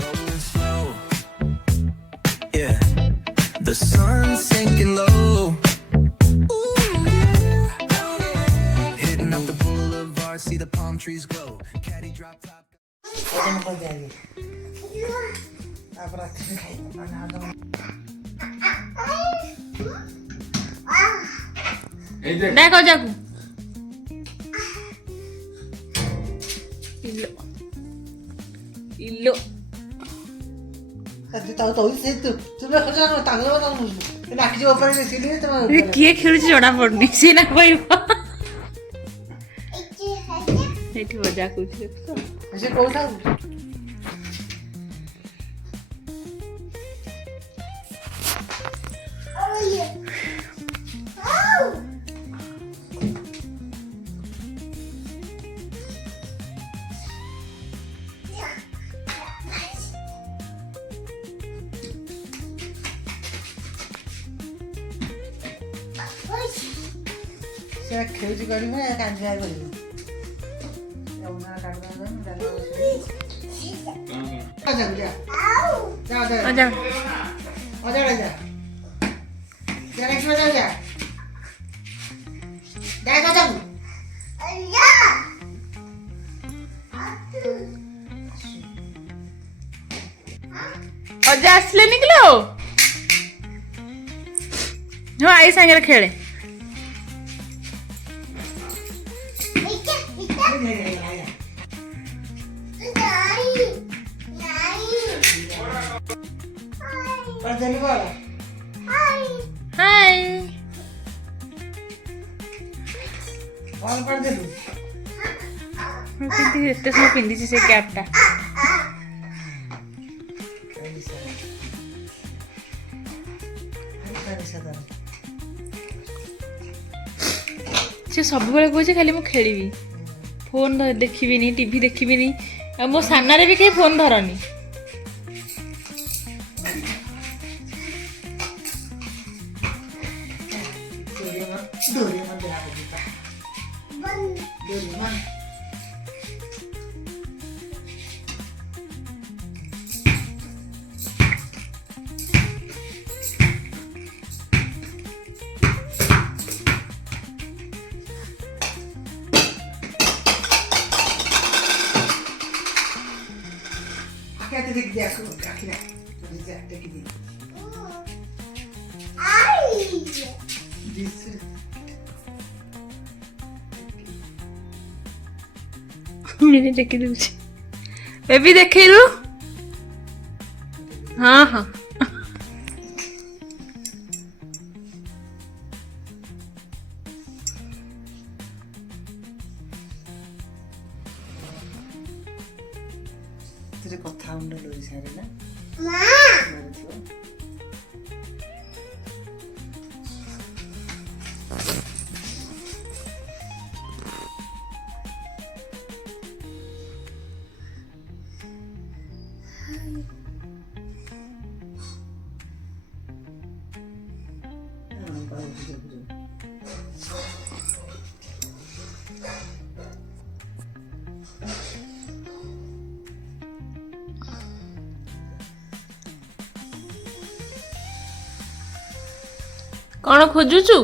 Rolling slow, yeah. The sun's sinking low. Hitting up the boulevard, see the palm trees glow. Caddy drop top. देखो जाकू इल्लो इल्लो किए खेलुची जଣା पड़नी सीना कहबो एठी मजा कुछ ऐसे कोन था क्या खेलची गाडी में कांजी करी आजा अजा आसले निकलो हो आई सांगे खेले हाय कौन कर दे तू पिंदी एते सब पिंदी से कैपटा से सब बेले कहछे खाली मु खेलिबी फोन देखिबिनी टीवी देखिबिनी आ मो सामने भी कहीं फोन धरनी क्या देख दिया को आखिर जा देख दी दिस मैंने देखी दूसरी बेबी देखे लू हाँ हाँ तेरे कथा उंड लोई सारे ना कौन खोजुचु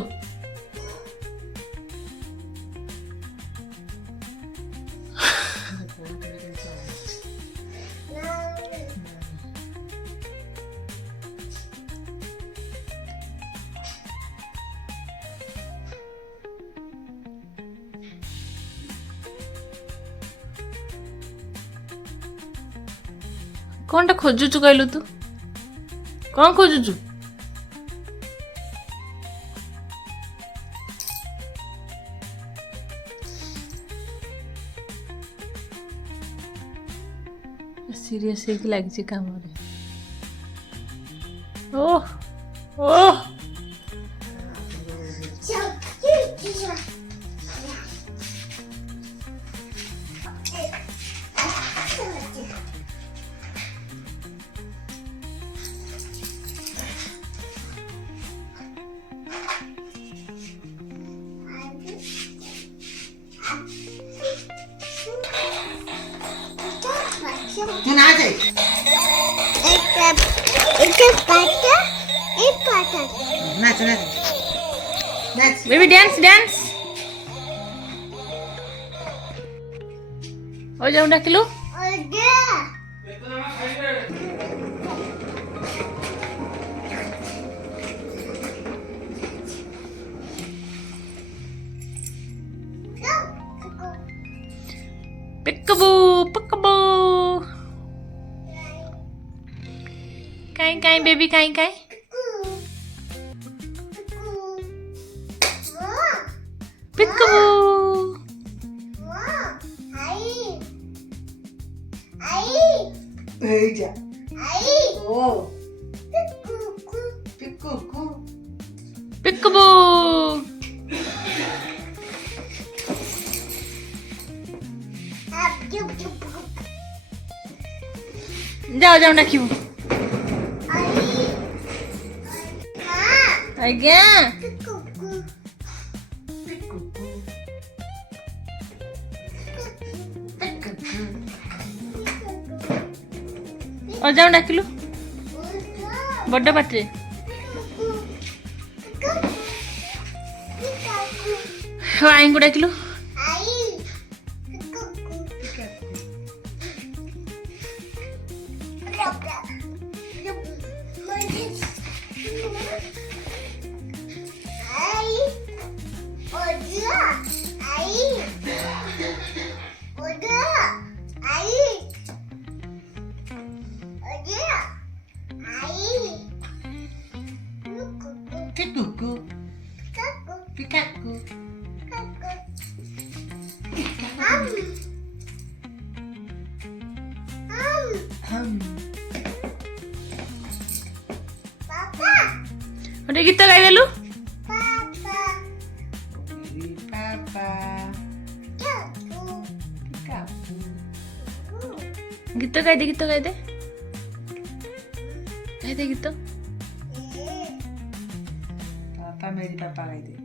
कौन टा खोजुचु कहलु तू कौन खोजुचु सीरियस लगी काम ओह ओह तू नाच है नाच नाच नाच बेबी डांस डांस ओ जाऊ डाकिलु Peekaboo. Kain baby kain. Peekaboo. हे जा ओ पिक्कू कू Peekaboo. जाओ डाकिबू आज्ञा और जाओ डाकिलु बड़ पाटे आई को डाकिलु पिक्कू पिकाकू हम ओटे गीत गाई देलु पापा गीत गाई दे गाई दे गीत पापा मेरी पापा गाई दे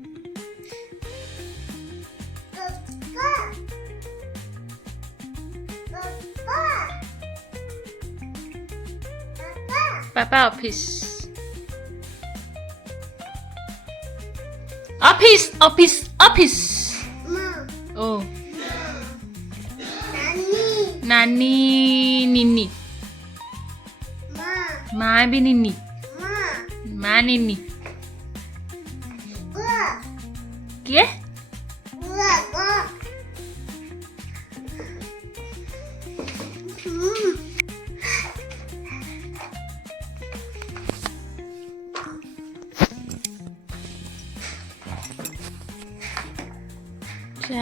पापा ऑफिस ऑफिस ऑफिस ऑफिस ओ नानी निन्नी माँ भी निन्नी माँ निन्नी क्या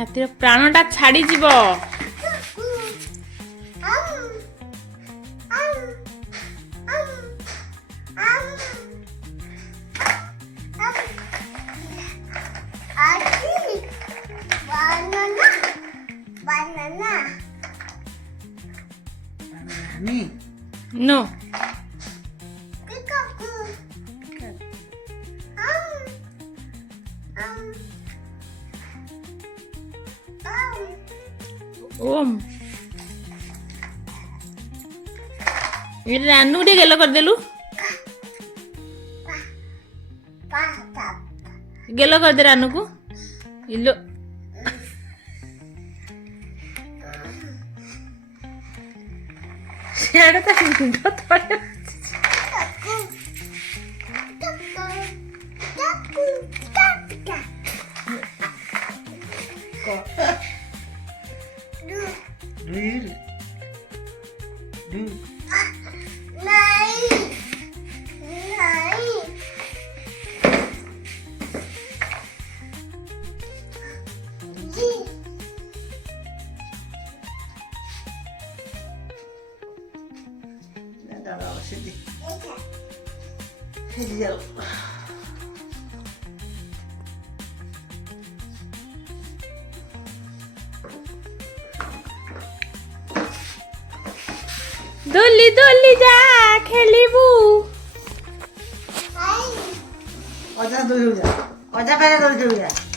ହାତୀର ପ୍ରାଣଟା ଛାଡ଼ିଯିବ नो ओम ये रानू टे गेलो कर देलु गेलो कर दे रानू को इलो सियाड़ा ता मुंडा तोड़े दोली दोली जा खेलिबू अजा दौड़ जा अजा पहले दौड़ जा